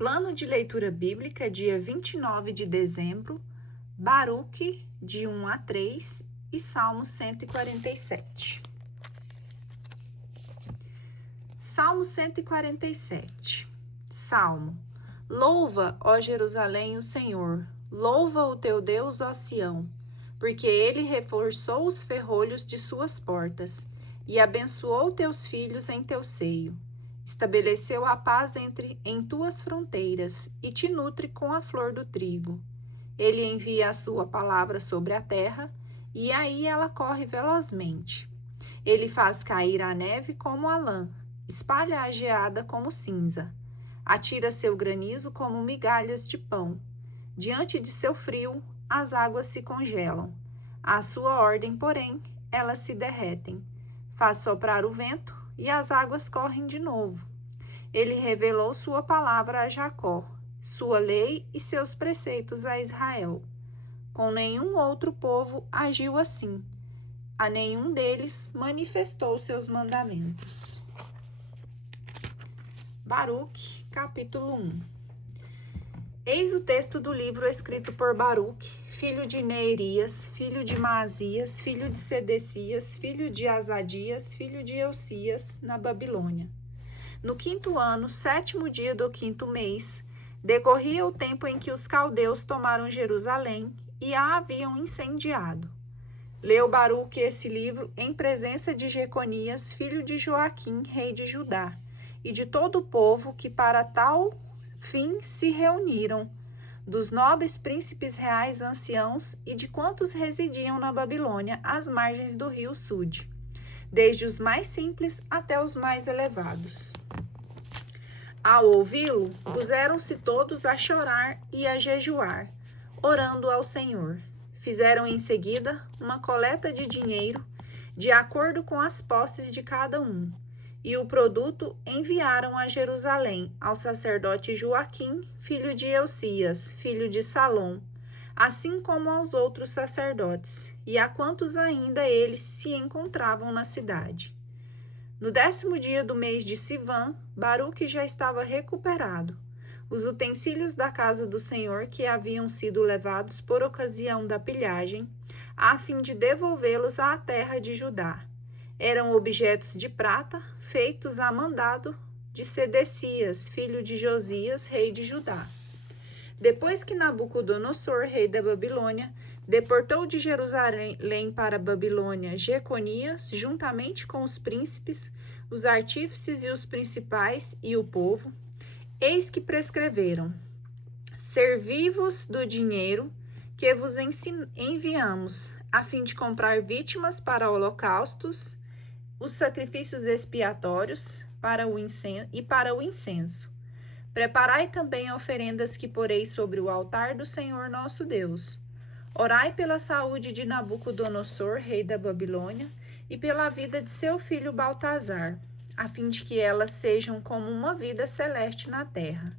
Plano de leitura bíblica, dia 29 de dezembro, Baruque, de 1 a 3 e Salmo 147. Salmo 147. Salmo. Louva, ó Jerusalém, o Senhor. Louva o teu Deus, ó Sião, porque ele reforçou os ferrolhos de suas portas e abençoou teus filhos em teu seio. Estabeleceu a paz em tuas fronteiras e te nutre com a flor do trigo. Ele envia a sua palavra sobre a terra e aí ela corre velozmente. Ele faz cair a neve como a lã, espalha a geada como cinza. Atira seu granizo como migalhas de pão. Diante de seu frio, as águas se congelam. À sua ordem, porém, elas se derretem. Faz soprar o vento e as águas correm de novo. Ele revelou sua palavra a Jacó, sua lei e seus preceitos a Israel. Com nenhum outro povo agiu assim. A nenhum deles manifestou seus mandamentos. Baruque, capítulo 1. Eis o texto do livro escrito por Baruque, filho de Neerias, filho de Maasias, filho de Sedecias, filho de Azadias, filho de Eusias, na Babilônia. No 5º ano, 7º dia do 5º mês, decorria o tempo em que os caldeus tomaram Jerusalém e a haviam incendiado. Leu Baruque esse livro em presença de Jeconias, filho de Joaquim, rei de Judá, e de todo o povo que para tal fim se reuniram, dos nobres príncipes reais anciãos e de quantos residiam na Babilônia às margens do rio Sude, desde os mais simples até os mais elevados. Ao ouvi-lo, puseram-se todos a chorar e a jejuar, orando ao Senhor. Fizeram em seguida uma coleta de dinheiro, de acordo com as posses de cada um, e o produto enviaram a Jerusalém ao sacerdote Joaquim, filho de Eusias, filho de Salom, assim como aos outros sacerdotes, e a quantos ainda eles se encontravam na cidade. No 10º dia do mês de Sivan, Baruque já estava recuperado. Os utensílios da casa do Senhor que haviam sido levados por ocasião da pilhagem, a fim de devolvê-los à terra de Judá. Eram objetos de prata, feitos a mandado de Sedecias, filho de Josias, rei de Judá. Depois que Nabucodonosor, rei da Babilônia, deportou de Jerusalém para a Babilônia Jeconias, juntamente com os príncipes, os artífices e os principais e o povo, eis que prescreveram: servi-vos do dinheiro que vos enviamos, a fim de comprar vítimas para holocaustos, os sacrifícios expiatórios para o incenso. Preparai também oferendas que poreis sobre o altar do Senhor nosso Deus. Orai pela saúde de Nabucodonosor, rei da Babilônia, e pela vida de seu filho Baltazar, a fim de que elas sejam como uma vida celeste na terra.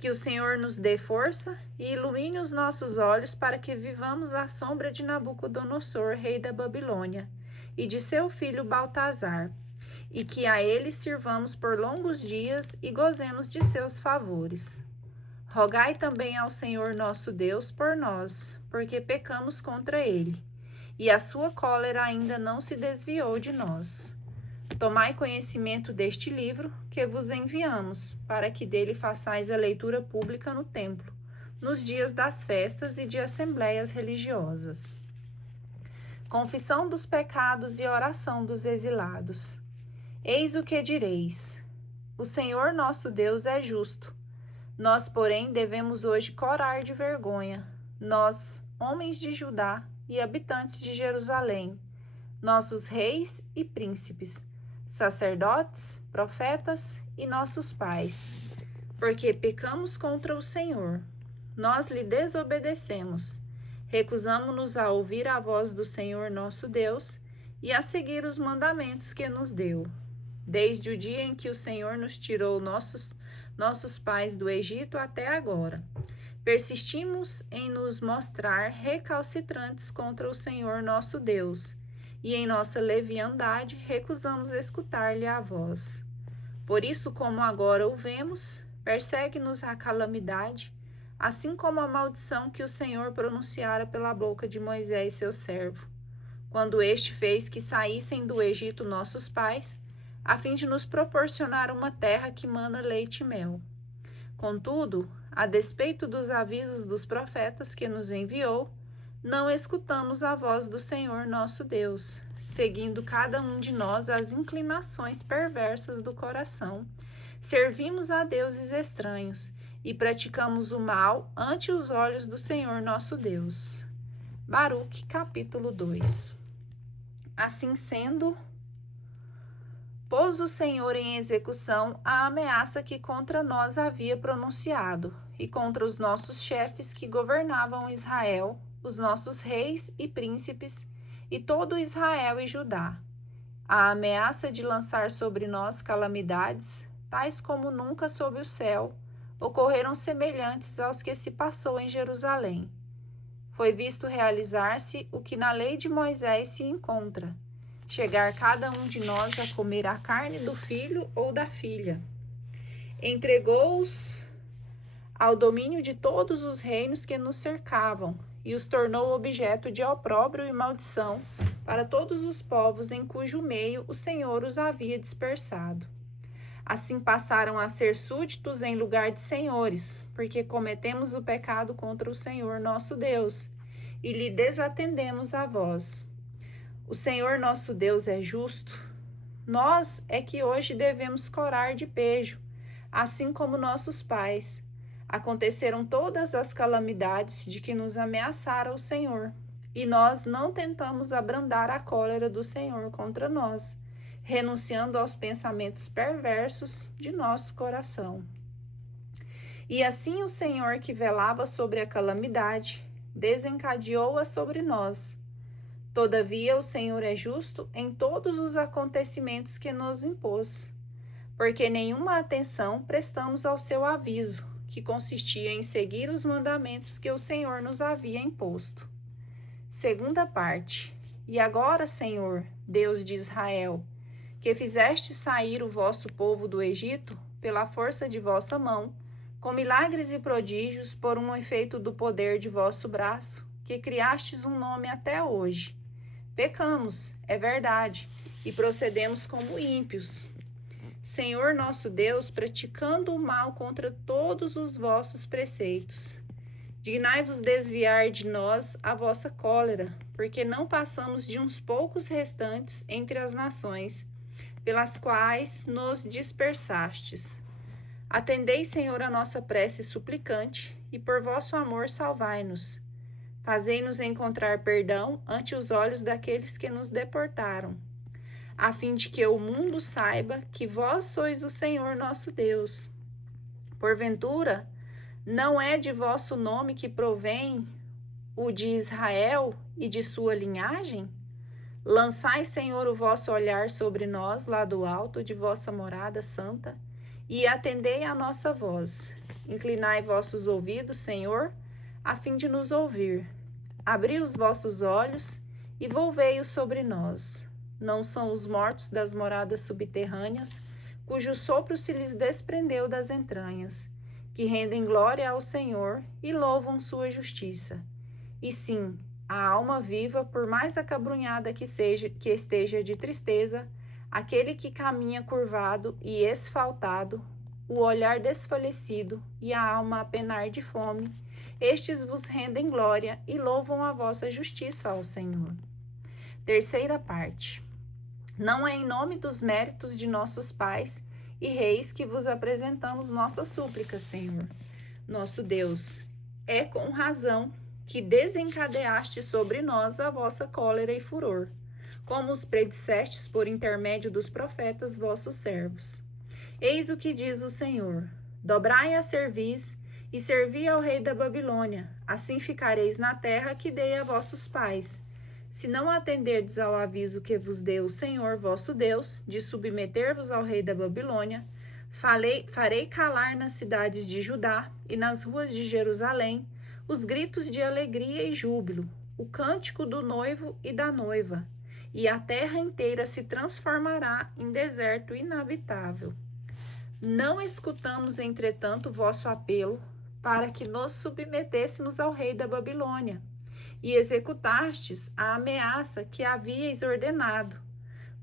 Que o Senhor nos dê força e ilumine os nossos olhos para que vivamos à sombra de Nabucodonosor, rei da Babilônia, e de seu filho Baltazar, e que a ele sirvamos por longos dias e gozemos de seus favores. Rogai também ao Senhor nosso Deus por nós, porque pecamos contra ele, e a sua cólera ainda não se desviou de nós. Tomai conhecimento deste livro que vos enviamos, para que dele façais a leitura pública no templo, nos dias das festas e de assembleias religiosas. Confissão dos pecados e oração dos exilados. Eis o que direis: o Senhor nosso Deus é justo. Nós, porém, devemos hoje corar de vergonha, nós, homens de Judá e habitantes de Jerusalém, nossos reis e príncipes, sacerdotes, profetas e nossos pais, porque pecamos contra o Senhor. Nós lhe desobedecemos, recusamo-nos a ouvir a voz do Senhor nosso Deus e a seguir os mandamentos que nos deu. Desde o dia em que o Senhor nos tirou nossos pais do Egito até agora, persistimos em nos mostrar recalcitrantes contra o Senhor nosso Deus, e em nossa leviandade recusamos escutar-lhe a voz. Por isso, como agora o vemos, Persegue-nos a calamidade, assim como a maldição que o Senhor pronunciara pela boca de Moisés, seu servo, quando este fez que saíssem do Egito nossos pais, a fim de nos proporcionar uma terra que mana leite e mel. Contudo, a despeito dos avisos dos profetas que nos enviou, não escutamos a voz do Senhor nosso Deus, seguindo cada um de nós as inclinações perversas do coração. Servimos a deuses estranhos e praticamos o mal ante os olhos do Senhor nosso Deus. Baruque, capítulo 2. Assim sendo, pôs o Senhor em execução a ameaça que contra nós havia pronunciado, e contra os nossos chefes que governavam Israel, os nossos reis e príncipes, e todo Israel e Judá. A ameaça de lançar sobre nós calamidades, tais como nunca sob o céu, ocorreram semelhantes aos que se passou em Jerusalém. Foi visto realizar-se o que na lei de Moisés se encontra: chegar cada um de nós a comer a carne do filho ou da filha. Entregou-os ao domínio de todos os reinos que nos cercavam, e os tornou objeto de opróbrio e maldição para todos os povos em cujo meio o Senhor os havia dispersado. Assim passaram a ser súditos em lugar de senhores, porque cometemos o pecado contra o Senhor nosso Deus, e lhe desatendemos a voz. O Senhor nosso Deus é justo. Nós é que hoje devemos corar de pejo, assim como nossos pais. Aconteceram todas as calamidades de que nos ameaçara o Senhor, e nós não tentamos abrandar a cólera do Senhor contra nós, renunciando aos pensamentos perversos de nosso coração. E assim o Senhor, que velava sobre a calamidade, desencadeou-a sobre nós. Todavia o Senhor é justo em todos os acontecimentos que nos impôs, porque nenhuma atenção prestamos ao seu aviso, que consistia em seguir os mandamentos que o Senhor nos havia imposto. Segunda parte. E agora, Senhor, Deus de Israel, que fizeste sair o vosso povo do Egito pela força de vossa mão, com milagres e prodígios por um efeito do poder de vosso braço, que criastes um nome até hoje. Pecamos, é verdade, e procedemos como ímpios. Senhor nosso Deus, praticando o mal contra todos os vossos preceitos. Dignai-vos desviar de nós a vossa cólera, porque não passamos de uns poucos restantes entre as nações, pelas quais nos dispersastes. Atendei, Senhor, a nossa prece suplicante, e por vosso amor salvai-nos. Fazei-nos encontrar perdão ante os olhos daqueles que nos deportaram, a fim de que o mundo saiba que vós sois o Senhor nosso Deus. Porventura, não é de vosso nome que provém o de Israel e de sua linhagem? Lançai, Senhor, o vosso olhar sobre nós, lá do alto de vossa morada santa, e atendei a nossa voz. Inclinai vossos ouvidos, Senhor, a fim de nos ouvir. Abri os vossos olhos e volvei-os sobre nós. Não são os mortos das moradas subterrâneas, cujo sopro se lhes desprendeu das entranhas, que rendem glória ao Senhor e louvam sua justiça. E sim, a alma viva, por mais acabrunhada que esteja de tristeza, aquele que caminha curvado e esfaltado, o olhar desfalecido e a alma a penar de fome, estes vos rendem glória e louvam a vossa justiça ao Senhor. Terceira parte. Não é em nome dos méritos de nossos pais e reis que vos apresentamos nossas súplicas, Senhor, nosso Deus. É com razão que desencadeaste sobre nós a vossa cólera e furor, como os predissestes por intermédio dos profetas vossos servos. Eis o que diz o Senhor: dobrai a cerviz e servi ao rei da Babilônia, assim ficareis na terra que dei a vossos pais. Se não atenderdes ao aviso que vos deu o Senhor vosso Deus, de submeter-vos ao rei da Babilônia, farei calar nas cidades de Judá e nas ruas de Jerusalém os gritos de alegria e júbilo, o cântico do noivo e da noiva, e a terra inteira se transformará em deserto inabitável. Não escutamos, entretanto, vosso apelo para que nos submetêssemos ao rei da Babilônia, e executastes a ameaça que havíeis ordenado.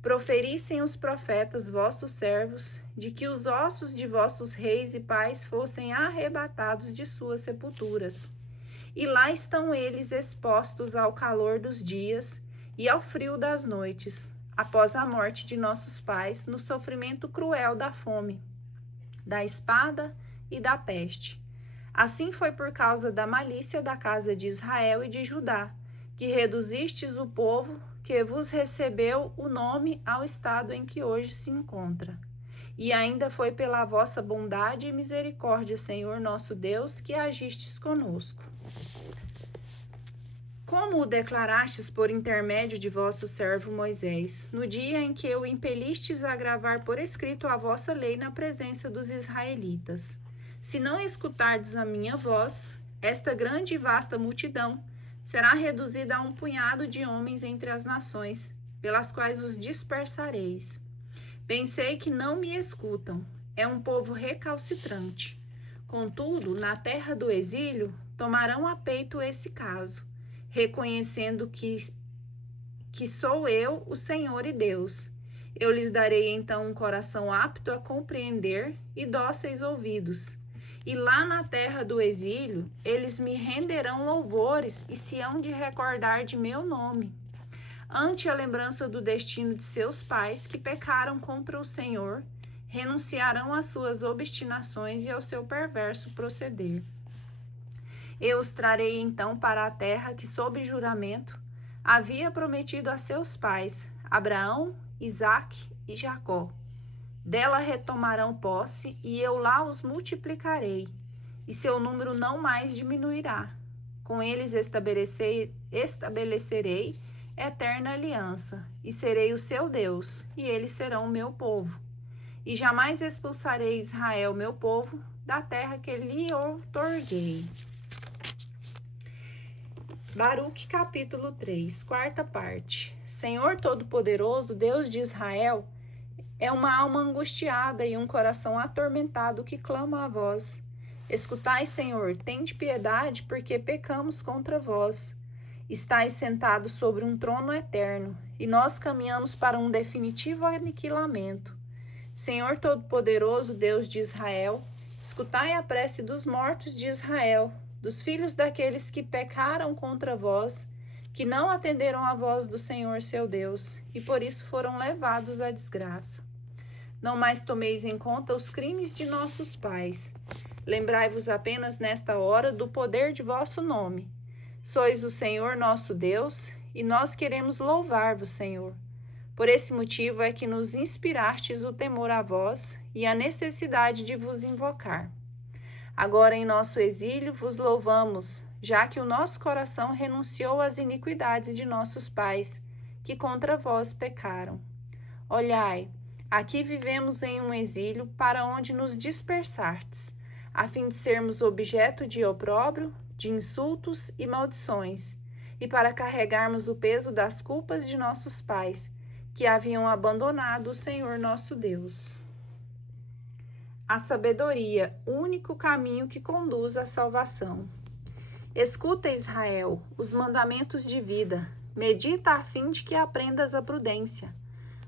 Proferissem os profetas vossos servos, de que os ossos de vossos reis e pais fossem arrebatados de suas sepulturas. E lá estão eles expostos ao calor dos dias e ao frio das noites, após a morte de nossos pais, no sofrimento cruel da fome, da espada e da peste. Assim foi por causa da malícia da casa de Israel e de Judá, que reduzistes o povo que vos recebeu o nome ao estado em que hoje se encontra. E ainda foi pela vossa bondade e misericórdia, Senhor nosso Deus, que agistes conosco. Como o declarastes por intermédio de vosso servo Moisés, no dia em que o impelistes a gravar por escrito a vossa lei na presença dos israelitas. Se não escutardes a minha voz, esta grande e vasta multidão será reduzida a um punhado de homens entre as nações, pelas quais os dispersareis. Bem sei que não me escutam, é um povo recalcitrante. Contudo, na terra do exílio, tomarão a peito esse caso, reconhecendo que sou eu, o Senhor e Deus. Eu lhes darei então um coração apto a compreender e dóceis ouvidos. E lá na terra do exílio, eles me renderão louvores e se hão de recordar de meu nome, ante a lembrança do destino de seus pais que pecaram contra o Senhor, renunciarão às suas obstinações e ao seu perverso proceder. Eu os trarei então para a terra que, sob juramento, havia prometido a seus pais, Abraão, Isaque e Jacó. Dela retomarão posse, e eu lá os multiplicarei, e seu número não mais diminuirá. Com eles estabelecerei eterna aliança, e serei o seu Deus, e eles serão o meu povo. E jamais expulsarei Israel, meu povo, da terra que lhe outorguei. Baruque capítulo 3, quarta parte. Senhor Todo-Poderoso, Deus de Israel, é uma alma angustiada e um coração atormentado que clama a vós. Escutai, Senhor, tende piedade, porque pecamos contra vós. Estais sentado sobre um trono eterno, e nós caminhamos para um definitivo aniquilamento. Senhor Todo-Poderoso, Deus de Israel, escutai a prece dos mortos de Israel, dos filhos daqueles que pecaram contra vós, que não atenderam à voz do Senhor seu Deus, e por isso foram levados à desgraça. Não mais tomeis em conta os crimes de nossos pais. Lembrai-vos apenas nesta hora do poder de vosso nome. Sois o Senhor nosso Deus, e nós queremos louvar-vos, Senhor. Por esse motivo é que nos inspirastes o temor a vós e a necessidade de vos invocar. Agora em nosso exílio vos louvamos, já que o nosso coração renunciou às iniquidades de nossos pais, que contra vós pecaram. Olhai, aqui vivemos em um exílio para onde nos dispersastes, a fim de sermos objeto de opróbrio, de insultos e maldições, e para carregarmos o peso das culpas de nossos pais, que haviam abandonado o Senhor nosso Deus. A sabedoria, o único caminho que conduz à salvação. Escuta, Israel, os mandamentos de vida, medita a fim de que aprendas a prudência.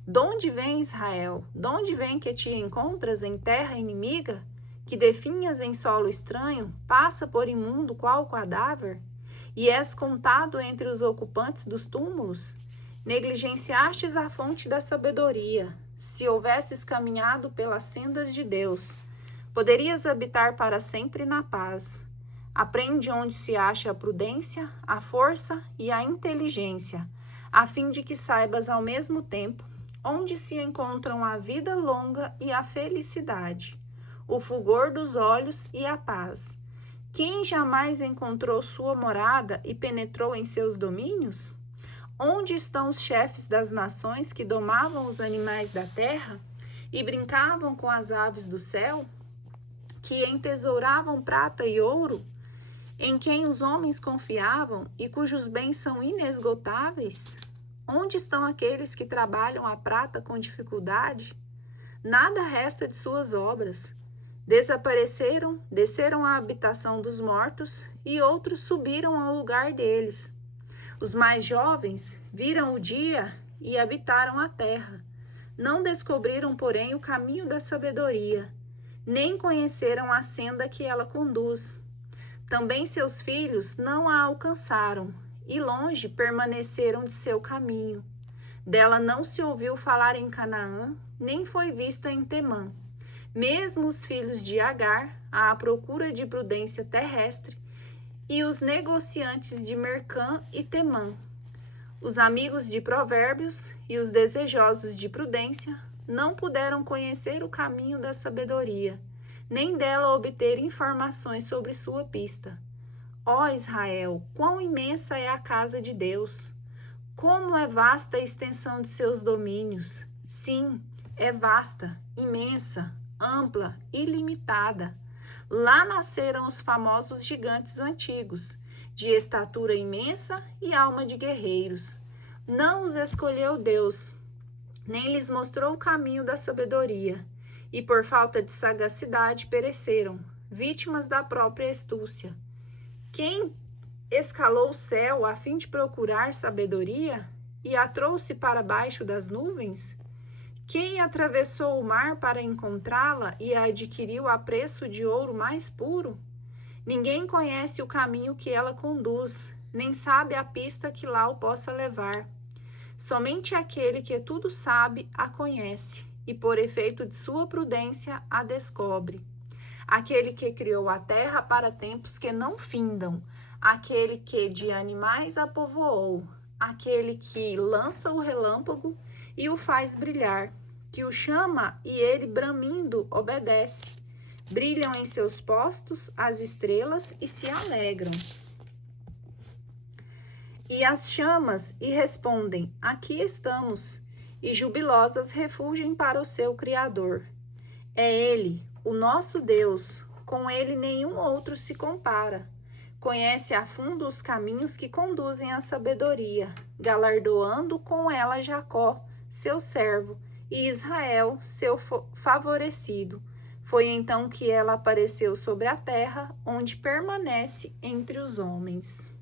Donde vem, Israel? Donde vem que te encontras em terra inimiga? Que definhas em solo estranho, passa por imundo qual cadáver? E és contado entre os ocupantes dos túmulos? Negligenciastes a fonte da sabedoria. Se houvesses caminhado pelas sendas de Deus, poderias habitar para sempre na paz. Aprende onde se acha a prudência, a força e a inteligência, a fim de que saibas ao mesmo tempo onde se encontram a vida longa e a felicidade, o fulgor dos olhos e a paz. Quem jamais encontrou sua morada e penetrou em seus domínios? Onde estão os chefes das nações que domavam os animais da terra e brincavam com as aves do céu, que entesouravam prata e ouro, em quem os homens confiavam e cujos bens são inesgotáveis? Onde estão aqueles que trabalham a prata com dificuldade? nada resta de suas obras. Desapareceram, desceram à habitação dos mortos, e outros subiram ao lugar deles. Os mais jovens viram o dia e habitaram a terra. Não descobriram, porém, o caminho da sabedoria, nem conheceram a senda que ela conduz. Também seus filhos não a alcançaram, e longe permaneceram de seu caminho. Dela não se ouviu falar em Canaã, nem foi vista em Temã. Mesmo os filhos de Agar, à procura de prudência terrestre, e os negociantes de Mercã e Temã, os amigos de Provérbios e os desejosos de prudência, não puderam conhecer o caminho da sabedoria, nem dela obter informações sobre sua pista. Ó Israel, quão imensa é a casa de Deus! Como é vasta a extensão de seus domínios! Sim, é vasta, imensa, ampla, ilimitada. Lá nasceram os famosos gigantes antigos, de estatura imensa e alma de guerreiros. Não os escolheu Deus, nem lhes mostrou o caminho da sabedoria, e por falta de sagacidade pereceram, vítimas da própria astúcia. Quem escalou o céu a fim de procurar sabedoria e a trouxe para baixo das nuvens? Quem atravessou o mar para encontrá-la e a adquiriu a preço de ouro mais puro? Ninguém conhece o caminho que ela conduz, nem sabe a pista que lá o possa levar. Somente aquele que tudo sabe a conhece, e por efeito de sua prudência a descobre. Aquele que criou a terra para tempos que não findam, aquele que de animais a povoou, aquele que lança o relâmpago e o faz brilhar, que o chama e ele, bramindo, obedece. Brilham em seus postos as estrelas e se alegram. E as chamas e respondem: aqui estamos, e jubilosas refugem para o seu Criador. É Ele, o nosso Deus, com Ele nenhum outro se compara. Conhece a fundo os caminhos que conduzem à sabedoria, galardoando com ela Jacó, seu servo, e Israel, seu favorecido. Foi então que ela apareceu sobre a terra, onde permanece entre os homens.